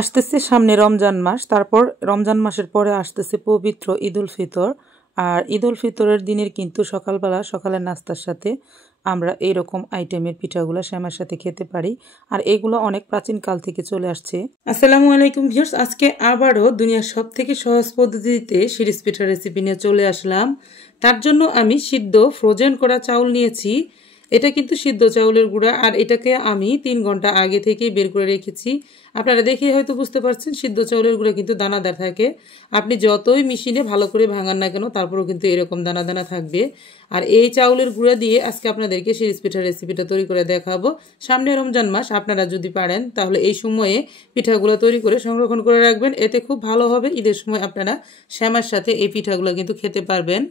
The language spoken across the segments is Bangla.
আসতেছে সামনে রমজান মাস, তারপর রমজান মাসের পরে আসতেছে পবিত্র ঈদুল ফিতর। আর ঈদুল ফিতরের দিনের কিন্তু সকালের নাস্তার সাথে আমরা এইরকম আইটেমের পিঠাগুলো শ্যামার সাথে খেতে পারি। আর এগুলো অনেক প্রাচীন কাল থেকে চলে আসছে। আসসালামু আলাইকুম ভিউয়ার্স, আজকে আবারও দুনিয়ার সব থেকে সহজ পদ্ধতিতে শিরিষ পিঠা রেসিপি নিয়ে চলে আসলাম। তার জন্য আমি সিদ্ধ ফ্রোজেন করা চাউল নিয়েছি। এটা কিন্তু সিদ্ধ চাউলের গুঁড়া, আর এটাকে আমি 3 ঘন্টা আগে থেকেই বের করে রেখেছি। আপনারা দেখে হয়তো বুঝতে পারছেন সিদ্ধ চাউলের গুঁড়া কিন্তু দানাদার থাকে। আপনি যতই মেশিনে ভালো করে ভাঙান না কেন, তারপরেও কিন্তু এরকম দানা দানা থাকবে। আর এই চাউলের গুঁড়া দিয়ে আজকে আপনাদেরকে শিরিষ পিঠার রেসিপিটা তৈরি করে দেখাবো। সামনে রমজান মাস, আপনারা যদি পারেন তাহলে এই সময়ে পিঠাগুলো তৈরি করে সংরক্ষণ করে রাখবেন, এতে খুব ভালো হবে। ঈদের সময় আপনারা শ্যামার সাথে এই পিঠাগুলো কিন্তু খেতে পারবেন।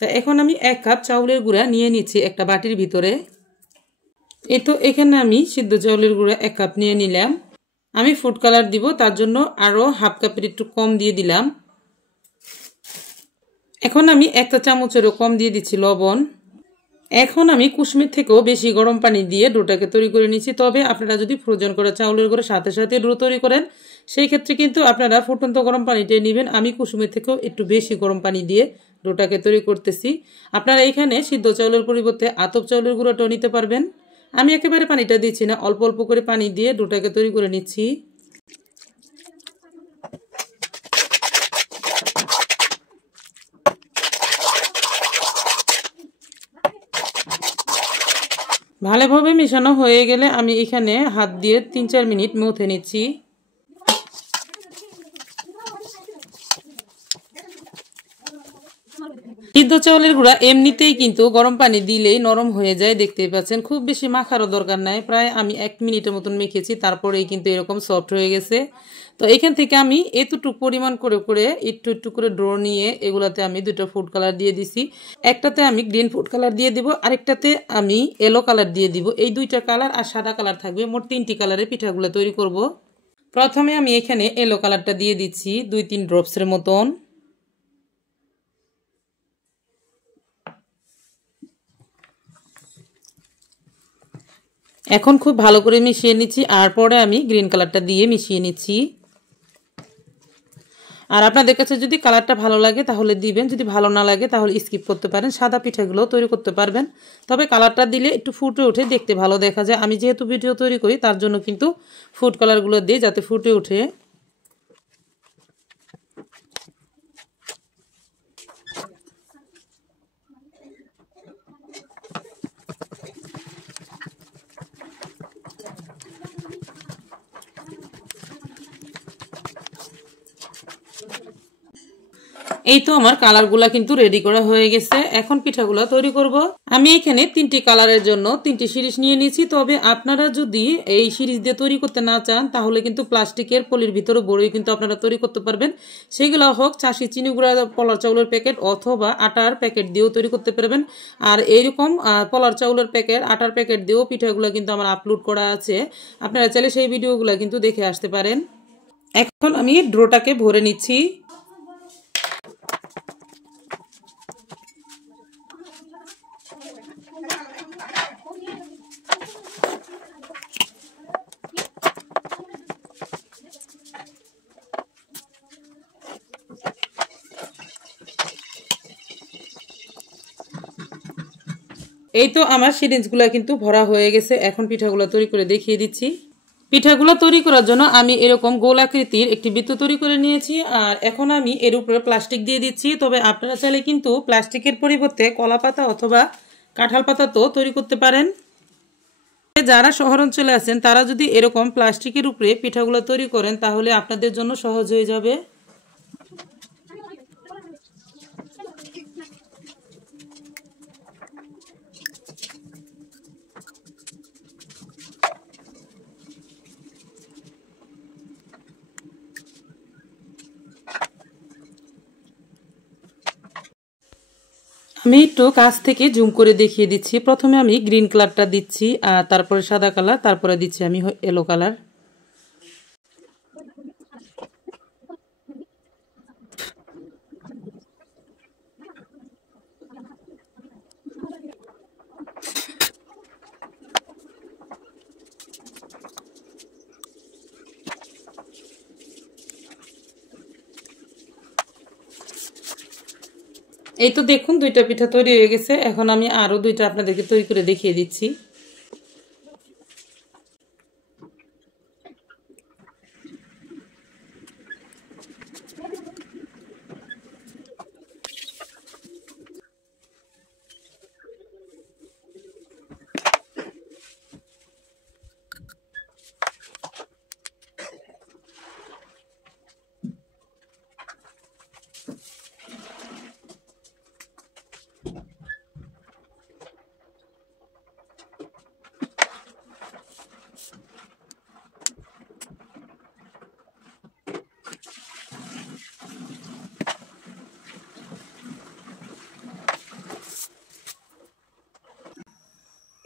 তা এখন আমি 1 কাপ চাউলের গুঁড়া নিয়ে নিচ্ছি একটা বাটির ভিতরে। এই তো এখানে আমি সিদ্ধ চাউলের গুঁড়া 1 কাপ নিয়ে নিলাম। আমি ফুড কালার দিব, তার জন্য আরও হাফ কাপের একটু কম দিয়ে দিলাম। এখন আমি 1 চামচেরও কম দিয়ে দিচ্ছি লবণ। এখন আমি কুসমির থেকেও বেশি গরম পানি দিয়ে ডোটাকে তৈরি করে নিচ্ছি। তবে আপনারা যদি ফ্রোজেন করা চাউলের গুঁড়া সাথে সাথে ডো তৈরি করেন, সেই ক্ষেত্রে কিন্তু আপনারা ফুটন্ত গরম পানিটাই নেবেন। আমি কুসুমের থেকেও একটু বেশি গরম পানি দিয়ে ডোটাকে তৈরি করতেছি। আপনারা এখানে সিদ্ধ চাউলের পরিবর্তে আতপ চাউলের গুঁড়োটাও নিতে পারবেন। আমি একেবারে পানিটা দিচ্ছি না, অল্প অল্প করে পানি দিয়ে ডোটাকে তৈরি করে নিচ্ছি। ভালোভাবে মেশানো হয়ে গেলে আমি এখানে হাত দিয়ে 3-4 মিনিট মথে নিচ্ছি। সিদ্ধ চাউলের গুঁড়া এমনিতেই কিন্তু গরম পানি দিলেই নরম হয়ে যায়, দেখতেই পাচ্ছেন। খুব বেশি মাখারও দরকার নাই, প্রায় আমি 1 মিনিটের মতন মেখেছি, তারপরেই কিন্তু এরকম সফট হয়ে গেছে। তো এখান থেকে আমি এতটুকু পরিমাণ করে করে একটু একটু করে ডো নিয়ে এগুলাতে আমি 2টা ফুড কালার দিয়ে দিছি। একটাতে আমি গ্রিন ফুড কালার দিয়ে দিব, আরেকটাতে আমি ইয়েলো কালার দিয়ে দিব। এই 2টা কালার আর সাদা কালার থাকবে, মোট 3টি কালারের পিঠাগুলো তৈরি করব। প্রথমে আমি এখানে ইয়েলো কালারটা দিয়ে দিচ্ছি 2-3 ড্রপসের মতন। এখন খুব ভালো করে মিশিয়ে নিচ্ছি, আর পরে আমি গ্রিন কালারটা দিয়ে মিশিয়ে নিচ্ছি। আর আপনাদের কাছে যদি কালারটা ভালো লাগে তাহলে দিবেন, যদি ভালো না লাগে তাহলে স্কিপ করতে পারেন। সাদা পিঠাগুলো তৈরি করতে পারবেন, তবে কালারটা দিলে একটু ফুটে ওঠে, দেখতে ভালো দেখা যায়। আমি যেহেতু ভিডিও তৈরি করি তার জন্য কিন্তু ফুড কালারগুলো দিই যাতে ফুটে ওঠে। এই তো আমার কালারগুলা কিন্তু রেডি করা হয়ে গেছে। এখন পিঠাগুলা তৈরি করব। আমি এখানে 3টি কালারের জন্য 3টি শিরিষ নিয়ে নিয়েছি। তবে আপনারা যদি এই শিরিষ দিয়ে তৈরি করতে না চান তাহলে কিন্তু প্লাস্টিকের পলির ভিতরে বড়ই কিন্তু আপনারা তৈরি করতে পারবেন। সেগুলো হোক চাষি চিনি গুঁড়া পলার চাউলের প্যাকেট অথবা আটার প্যাকেট দিয়েও তৈরি করতে পারবেন। আর এইরকম পলার চাউলের প্যাকেট আটার প্যাকেট দিয়েও পিঠাগুলো কিন্তু আমার আপলোড করা আছে, আপনারা চাইলে সেই ভিডিওগুলো কিন্তু দেখে আসতে পারেন। এখন আমি ডোটাকে ভরে নিচ্ছি। এই তো আমার সিরিঞ্জগুলো কিন্তু ভরা হয়ে গেছে। এখন পিঠাগুলো তৈরি করে দেখিয়ে দিচ্ছি। পিঠাগুলো তৈরি করার জন্য আমি এরকম গোল আকৃতির একটি বৃত্ত তৈরি করে নিয়েছি, আর এখন আমি এর উপরে প্লাস্টিক দিয়ে দিচ্ছি। তবে আপনারা চাইলে কিন্তু প্লাস্টিকের পরিবর্তে কলা পাতা অথবা কাঁঠাল পাতা তো তৈরি করতে পারেন। যারা শহর অঞ্চলে আছেন তারা যদি এরকম প্লাস্টিকের উপরে পিঠাগুলো তৈরি করেন তাহলে আপনাদের জন্য সহজ হয়ে যাবে। আমি একটু কাছ থেকে জুম করে দেখিয়ে দিচ্ছি। প্রথমে আমি গ্রিন কালারটা দিচ্ছি, আর তারপরে সাদা কালার, তারপরে দিচ্ছি আমি ইয়েলো কালার। এই তো দেখুন দুইটা পিঠা তৈরি হয়ে গেছে। এখন আমি আরো দুইটা আপনাদেরকে তৈরি করে দেখিয়ে দিচ্ছি।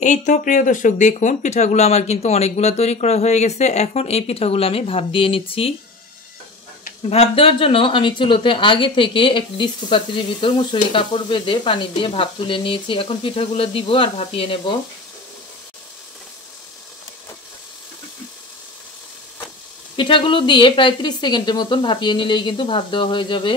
এই তো প্রিয় দর্শক দেখুন পিঠাগুলো আমার কিন্তু অনেকগুলো তৈরি করা হয়ে গেছে। এখন এই পিঠাগুলো আমি ভাপ দিয়ে নিচ্ছি। ভাপ দেওয়ার জন্য আমি চুলোতে আগে থেকে এক ডিস্কো পাত্রের ভিতর মুসুরি কাপড় বেঁধে পানি দিয়ে ভাপ তুলে নিয়েছি। এখন পিঠাগুলো দিব আর ভাপিয়ে নেব। পিঠাগুলো দিয়ে প্রায় 30 সেকেন্ডের মতন ভাপিয়ে নিলেই কিন্তু ভাপ দেওয়া হয়ে যাবে।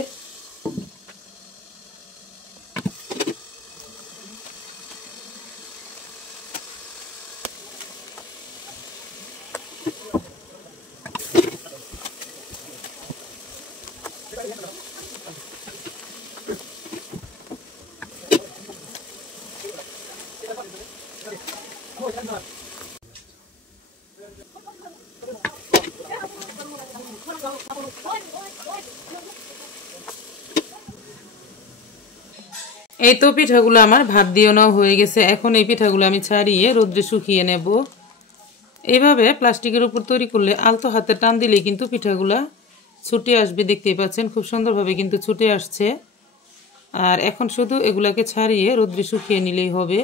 এই তো পিঠাগুলো আমার ভাপ দিয়ে নেওয়া হয়ে গেছে। এখন এই পিঠাগুলো আমি ছাড়িয়ে রোদ্রে শুকিয়ে নেব। এইভাবে প্লাস্টিকের উপর তৈরি করলে আলতো হাতে টান দিলেই কিন্তু পিঠাগুলা ছুটে আসবে। দেখতেই পাচ্ছেন খুব সুন্দরভাবে কিন্তু ছুটে আসছে। আর এখন শুধু এগুলাকে ছাড়িয়ে রোদ্রে শুকিয়ে নিলেই হবে।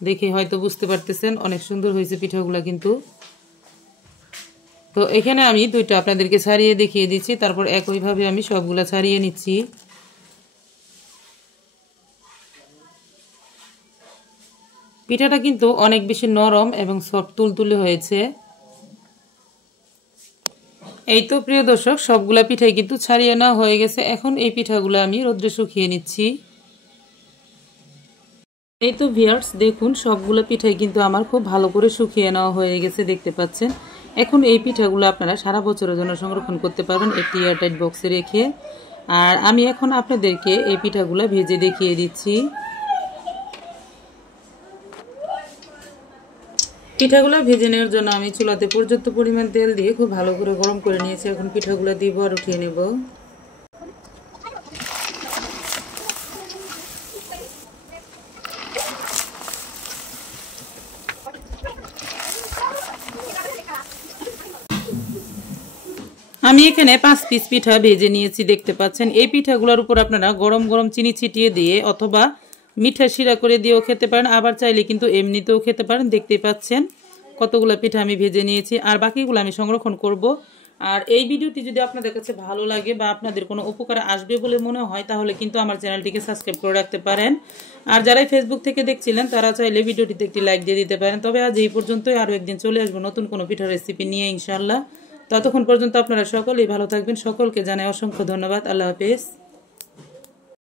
দেখে হয়তো বুঝতে পারতেছেন অনেক সুন্দর হয়েছে পিঠাগুলা কিন্তু। তো এখানে আমি দুইটা আপনাদেরকে ছাড়িয়ে দেখিয়ে দিচ্ছি, তারপর একইভাবে আমি সবগুলা ছাড়িয়ে নিচ্ছি। পিঠাটা কিন্তু অনেক বেশি নরম এবং সফট তুলতুলে হয়েছে। এই তো প্রিয় দর্শক সবগুলা পিঠাই কিন্তু ছাড়িয়ে নেওয়া হয়ে গেছে। এখন এই পিঠাগুলো আমি রোদ্রে শুকিয়ে নিচ্ছি। এই তো ভিউয়ার্স দেখুন সবগুলো পিঠাই কিন্তু আমার খুব ভালো করে শুকিয়ে নেওয়া হয়ে গেছে, দেখতে পাচ্ছেন। এখন এই পিঠাগুলো আপনারা সারা বছরের জন্য সংরক্ষণ করতে পারবেন একটি এয়ারটাইট বক্সে রেখে। আর আমি এখন আপনাদেরকে এই পিঠাগুলো ভেজে দেখিয়ে দিচ্ছি। পিঠাগুলো ভেজে নেওয়ার জন্য আমি চুলাতে পর্যাপ্ত পরিমাণ তেল দিয়ে খুব ভালো করে গরম করে নিয়েছি। এখন পিঠাগুলো দিব আর উঠিয়ে নেব। আমি এখানে 5 পিস পিঠা ভেজে নিয়েছি, দেখতে পাচ্ছেন। এই পিঠাগুলোর উপর আপনারা গরম গরম চিনি ছিটিয়ে দিয়ে অথবা মিঠা শিরা করে দিয়েও খেতে পারেন, আবার চাইলে কিন্তু এমনিতেও খেতে পারেন। দেখতেই পাচ্ছেন কতগুলো পিঠা আমি ভেজে নিয়েছি, আর বাকিগুলো আমি সংরক্ষণ করব। আর এই ভিডিওটি যদি আপনাদের কাছে ভালো লাগে বা আপনাদের কোনো উপকার আসবে বলে মনে হয় তাহলে কিন্তু আমার চ্যানেলটিকে সাবস্ক্রাইব করে রাখতে পারেন। আর যারাই ফেসবুক থেকে দেখছিলেন তারা চাইলে ভিডিওটিতে একটি লাইক দিয়ে দিতে পারেন। তবে আজ এই পর্যন্তই, আরও একদিন চলে আসবো নতুন কোনো পিঠার রেসিপি নিয়ে ইনশাআল্লাহ। ততক্ষণ পর্যন্ত আপনারা সকলেই ভালো থাকবেন। সকলকে জানাই অসংখ্য ধন্যবাদ। আল্লাহ হাফেজ।